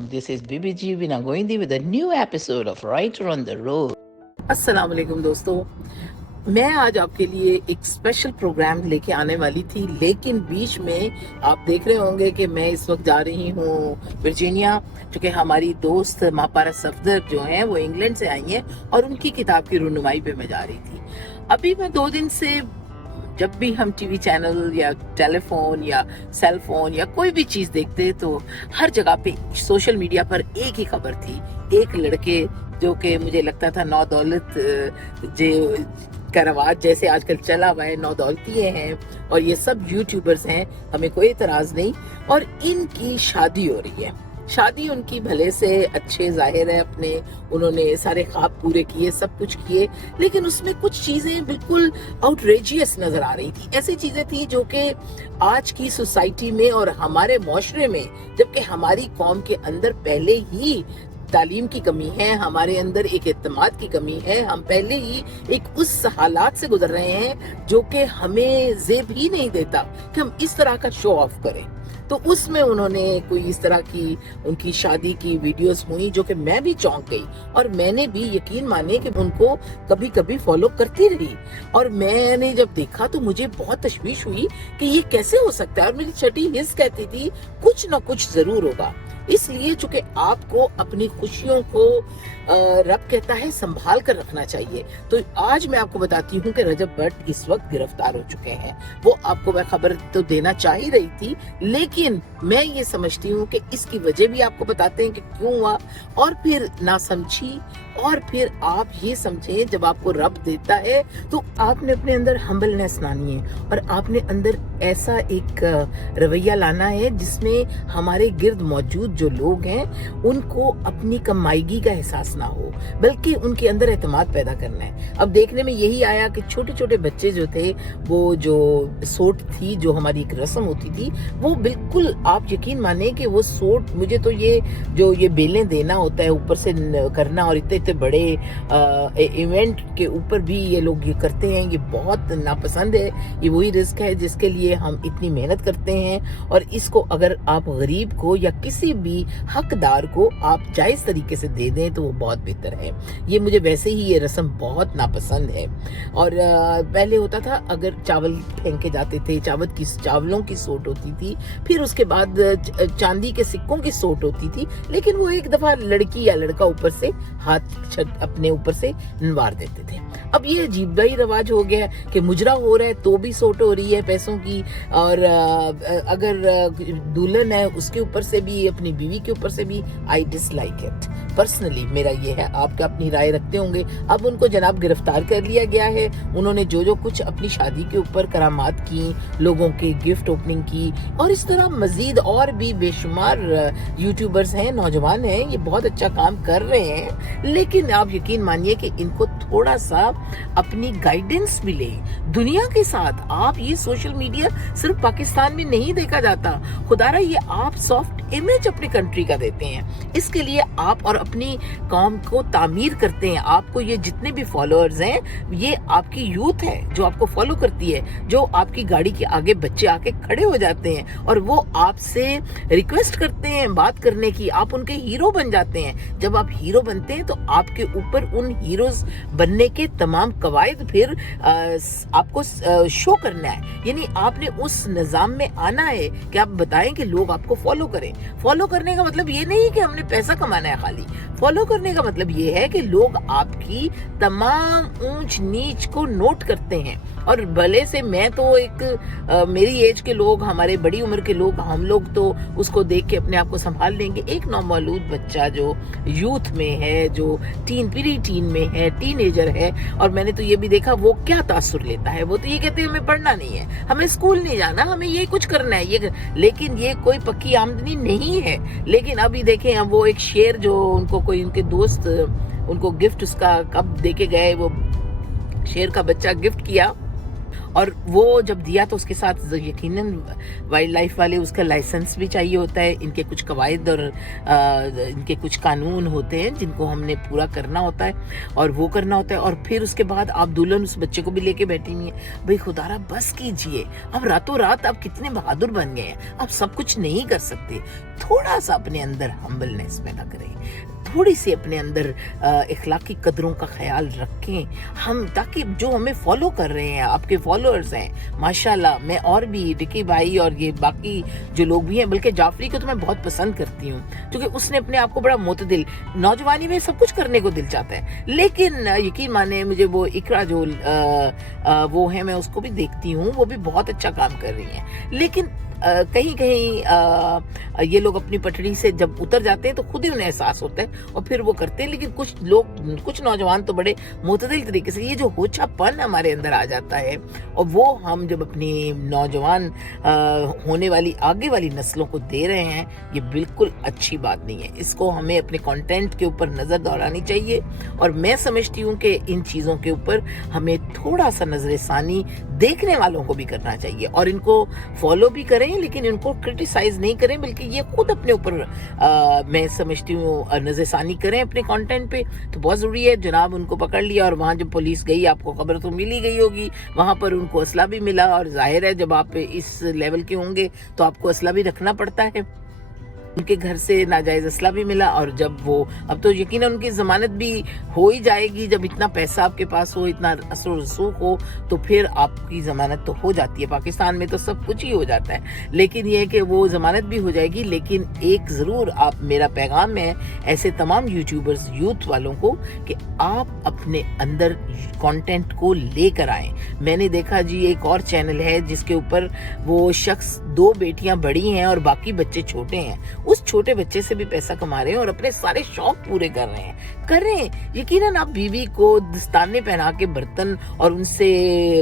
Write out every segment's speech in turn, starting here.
Alaikum. This is BBG Vinagoindi with a new episode of Writer on the Road. अस्सलाम वालेकुम दोस्तों, मैं आज आपके लिए एक स्पेशल प्रोग्राम लेके आने वाली थी, लेकिन बीच में आप देख रहे होंगे कि मैं इस वक्त जा रही हूँ वर्जीनिया, क्योंकि हमारी दोस्त मापारा सफदर जो हैं वो इंग्लैंड से आई हैं और उनकी किताब की रुनुमाई पे मैं जा रही थी। अभी मैं 2 दिन से जब भी हम टीवी चैनल या टेलीफोन या सेल फोन या कोई भी चीज देखते तो हर जगह पे सोशल मीडिया पर एक ही खबर थी, एक लड़के जो कि मुझे लगता था नौदौलत जो का रवाज जैसे आजकल चला हुआ है, नौदौलतिये हैं और ये सब यूट्यूबर्स हैं, हमें कोई एतराज नहीं, और इनकी शादी हो रही है। शादी उनकी भले से अच्छे जाहिर है, अपने उन्होंने सारे ख्वाब पूरे किए, सब कुछ किए, लेकिन उसमें कुछ चीजें बिल्कुल आउटरेजियस नजर आ रही थी। ऐसी चीजें थी जो कि आज की सोसाइटी में और हमारे माशरे में, जबकि हमारी कौम के अंदर पहले ही तालीम की कमी है, हमारे अंदर एक एतमाद की कमी है, हम पहले ही एक उस हालात से गुजर रहे हैं जो कि हमें ज़ेब ही नहीं देता कि हम इस तरह का शो ऑफ करें। तो उसमें उन्होंने कोई इस तरह की उनकी शादी की वीडियोस हुई जो कि मैं भी चौंक गई, और मैंने भी यकीन माने कि उनको कभी कभी फॉलो करती रही, और मैंने जब देखा तो मुझे बहुत तशवीश हुई कि ये कैसे हो सकता है, और मेरी छठी हिस्स कहती थी कुछ ना कुछ जरूर होगा। इसलिए चूंकि आपको अपनी खुशियों को रब कहता है संभाल कर रखना चाहिए, तो आज मैं आपको बताती हूँ कि रजब भट्ट इस वक्त गिरफ्तार हो चुके हैं। वो आपको मैं खबर तो देना चाह ही रही थी, लेकिन मैं ये समझती हूँ कि इसकी वजह भी आपको बताते हैं कि क्यों हुआ, और फिर ना समझी, और फिर आप ये समझें जब आपको रब देता है तो आपने अपने अंदर हम्बलनेस लानी है, और आपने अंदर ऐसा एक रवैया लाना है जिसमें हमारे गिर्द मौजूद जो लोग हैं उनको अपनी कमाईगी का एहसास ना हो, बल्कि उनके अंदर एतमाद पैदा करना है। अब देखने में यही आया कि छोटे छोटे बच्चे जो थे, वो जो सोट थी, जो हमारी एक रस्म होती थी, वो बिल्कुल आप यकीन माने कि वो सोट, मुझे तो ये जो ये बेलें देना होता है ऊपर से करना, और इतने इतने बड़े इवेंट के ऊपर भी ये लोग ये करते हैं, ये बहुत नापसंद है। ये वही रिस्क है जिसके लिए हम इतनी मेहनत करते हैं, और इसको अगर आप गरीब को या किसी भी हकदार को आप जायज तरीके से दे दें तो वो बहुत बेहतर है। ये मुझे वैसे ही ये रस्म बहुत नापसंद है। और पहले होता था, अगर चावल फेंके जाते थे, चावलों की सोट होती थी, फिर उसके बाद चांदी के सिक्कों की सोट होती थी, लेकिन वो एक दफा लड़की या लड़का ऊपर से हाथ अपने ऊपर से नवार देते थे। अब ये अजीब ही रवाज हो गया कि मुजरा हो रहा है तो भी सोट हो रही है पैसों की, और अगर दुल्हन है उसके ऊपर से भी, अपनी बीवी के ऊपर से भी। आई डिसलाइक इट पर्सनली, मेरा ये है, आपका अपनी राय रखते होंगे। अब उनको जनाब गिरफ्तार कर लिया गया है। उन्होंने जो कुछ अपनी शादी के ऊपर करामात की, लोगों के गिफ्ट ओपनिंग की, और इस तरह मजीद और भी बेशुमार यूट्यूबर्स हैं, नौजवान हैं, ये बहुत अच्छा काम कर रहे हैं, लेकिन आप यकीन मानिए कि इनको थोड़ा सा अपनी गाइडेंस मिले दुनिया के साथ। आप ये सोशल मीडिया सिर्फ पाकिस्तान में नहीं देखा जाता, खुदारा ये आप सॉफ्ट इमेज अपनी कंट्री का देते हैं, इसके लिए आप और अपनी कौम को तामीर करते हैं। आपको ये जितने भी फॉलोअर्स हैं, ये आपकी यूथ है जो आपको फॉलो करती है, जो आपकी गाड़ी के आगे बच्चे आके खड़े हो जाते हैं और वो आपसे रिक्वेस्ट करते हैं बात करने की, आप उनके हीरो बन जाते हैं। जब आप हीरो बनते हैं तो आपके ऊपर उन हीरोज बनने के तमाम कवायद फिर आपको शो करना है, यानी आपने उस निजाम में आना है कि आप बताएं कि लोग आपको फॉलो करें। फॉलो करने का मतलब ये नहीं कि हमने पैसा कमाना है खाली, फॉलो करने का मतलब ये है कि लोग आपकी तमाम ऊंच नीच को नोट करते हैं। और भले से मैं तो एक मेरी एज के लोग, हमारे बड़ी उम्र के लोग, हम लोग तो उसको देख के अपने आप को संभाल लेंगे। एक नौमौलूद बच्चा जो यूथ में है, जो प्री टीन में है, टीनेजर है, और मैंने तो ये भी देखा वो क्या तासुर लेता है। वो तो ये कहते हैं हमें पढ़ना नहीं है, हमें स्कूल नहीं जाना, हमें ये कुछ करना है, ये, लेकिन ये कोई पक्की आमदनी नहीं है। लेकिन अभी देखें, अब वो एक शेर जो उनको कोई उनके दोस्त उनको गिफ्ट उसका कब देके गए, वो शेर का बच्चा गिफ्ट किया, اور وہ جب دیا تو اس کے ساتھ یقیناً وائلڈ لائف والے اس کا لائسنس بھی چاہیے ہوتا ہے، ان کے کچھ قواعد اور ان کے کچھ قانون ہوتے ہیں جن کو ہم نے پورا کرنا ہوتا ہے اور وہ کرنا ہوتا ہے. اور پھر اس کے بعد آپ دلہن اس بچے کو بھی لے کے بیٹھی ہوئی ہیں. بھئی خدا را بس کیجئے، اب راتوں رات آپ کتنے بہادر بن گئے ہیں، آپ سب کچھ نہیں کر سکتے. تھوڑا سا اپنے اندر ہمبلنس پیدا کریں، تھوڑی سی اپنے اندر اخلاقی قدروں کا خیال رکھیں ہم، تاکہ جو ہمیں فالو کر رہے ہیں، آپ کے فالوورز ہیں ماشاءاللہ. میں اور بھی ڈکی بھائی اور یہ باقی جو لوگ بھی ہیں، بلکہ جعفری کو تو میں بہت پسند کرتی ہوں کیونکہ اس نے اپنے آپ کو بڑا معتدل، نوجوانی میں سب کچھ کرنے کو دل چاہتا ہے، لیکن یقین مانے مجھے وہ اقرا جو وہ ہے، میں اس کو بھی دیکھتی ہوں، وہ بھی بہت اچھا کام کر رہی ہیں. لیکن کہیں کہیں یہ لوگ اپنی پٹڑی سے جب اتر جاتے ہیں تو خود ہی انہیں احساس ہوتا ہے اور پھر وہ کرتے ہیں. لیکن کچھ نوجوان تو بڑے معتدل طریقے سے، یہ جو ہوچا پن ہمارے اندر آ جاتا ہے، اور وہ ہم جب اپنی نوجوان ہونے والی آگے والی نسلوں کو دے رہے ہیں، یہ بالکل اچھی بات نہیں ہے. اس کو ہمیں اپنے کانٹینٹ کے اوپر نظر دوڑانی چاہیے، اور میں سمجھتی ہوں کہ ان چیزوں کے اوپر ہمیں تھوڑا سا نظر ثانی دیکھنے والوں کو بھی کرنا چاہیے، اور ان کو فالو بھی کریں لیکن ان کو کرٹیسائز نہیں کریں، بلکہ یہ خود اپنے اوپر میں سمجھتی ہوں نظر ثانی کریں اپنے کانٹینٹ پہ. تو بہت ضروری ہے. جناب ان کو پکڑ لیا اور وہاں جب پولیس گئی، آپ کو خبر تو ملی گئی ہوگی، وہاں پر ان کو اسلحہ بھی ملا، اور ظاہر ہے جب آپ اس لیول کے ہوں گے تو آپ کو اسلحہ بھی رکھنا پڑتا ہے. ان کے گھر سے ناجائز اسلحہ بھی ملا، اور جب وہ اب تو یقیناً ان کی ضمانت بھی ہو ہی جائے گی. جب اتنا پیسہ آپ کے پاس ہو، اتنا اثر و رسوخ ہو، تو پھر آپ کی ضمانت تو ہو جاتی ہے. پاکستان میں تو سب کچھ ہی ہو جاتا ہے، لیکن یہ کہ وہ ضمانت بھی ہو جائے گی. لیکن ایک ضرور آپ، میرا پیغام ہے ایسے تمام یوٹیوبرز، یوتھ والوں کو، کہ آپ اپنے اندر کانٹینٹ کو لے کر آئیں. میں نے دیکھا جی ایک اور چینل ہے جس کے اوپر وہ شخص 2 بیٹیاں بڑی ہیں اور باقی بچے چھوٹے ہیں، اس چھوٹے بچے سے بھی پیسہ کما رہے ہیں اور اپنے سارے شوق پورے کر رہے ہیں. کریں یقیناً آپ بیوی کو دستانے پہنا کے برتن اور ان سے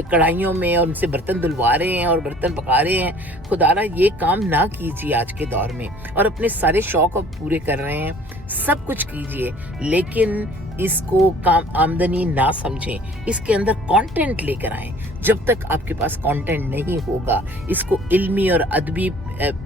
کڑھائیوں میں اور ان سے برتن دلوا رہے ہیں اور برتن پکا رہے ہیں. خدا را یہ کام نہ کیجیے آج کے دور میں، اور اپنے سارے شوق اب پورے کر رہے ہیں. سب کچھ کیجیے لیکن اس کو کام آمدنی نہ سمجھیں، اس کے اندر کانٹینٹ لے کر آئیں. جب تک آپ کے پاس کانٹینٹ نہیں ہوگا، اس کو علمی اور ادبی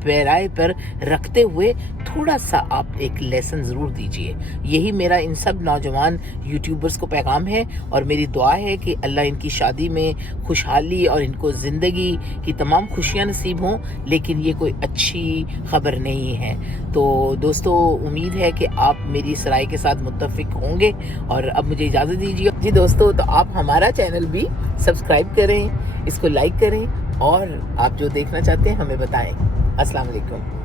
پیرائے پر رکھتے ہوئے تھوڑا سا آپ ایک لیسن ضرور دیجئے. یہی میرا ان سب نوجوان یوٹیوبرز کو پیغام ہے، اور میری دعا ہے کہ اللہ ان کی شادی میں خوشحالی اور ان کو زندگی کی تمام خوشیاں نصیب ہوں. لیکن یہ کوئی اچھی خبر نہیں ہے. تو دوستو، امید ہے کہ آپ میری اس رائے کے ساتھ متفق ہوں گے، اور اب مجھے اجازت دیجیے. جی دوستو، تو آپ ہمارا چینل بھی سبسکرائب کریں، اس کو لائک کریں، اور آپ جو دیکھنا چاہتے ہیں ہمیں بتائیں. السلام علیکم.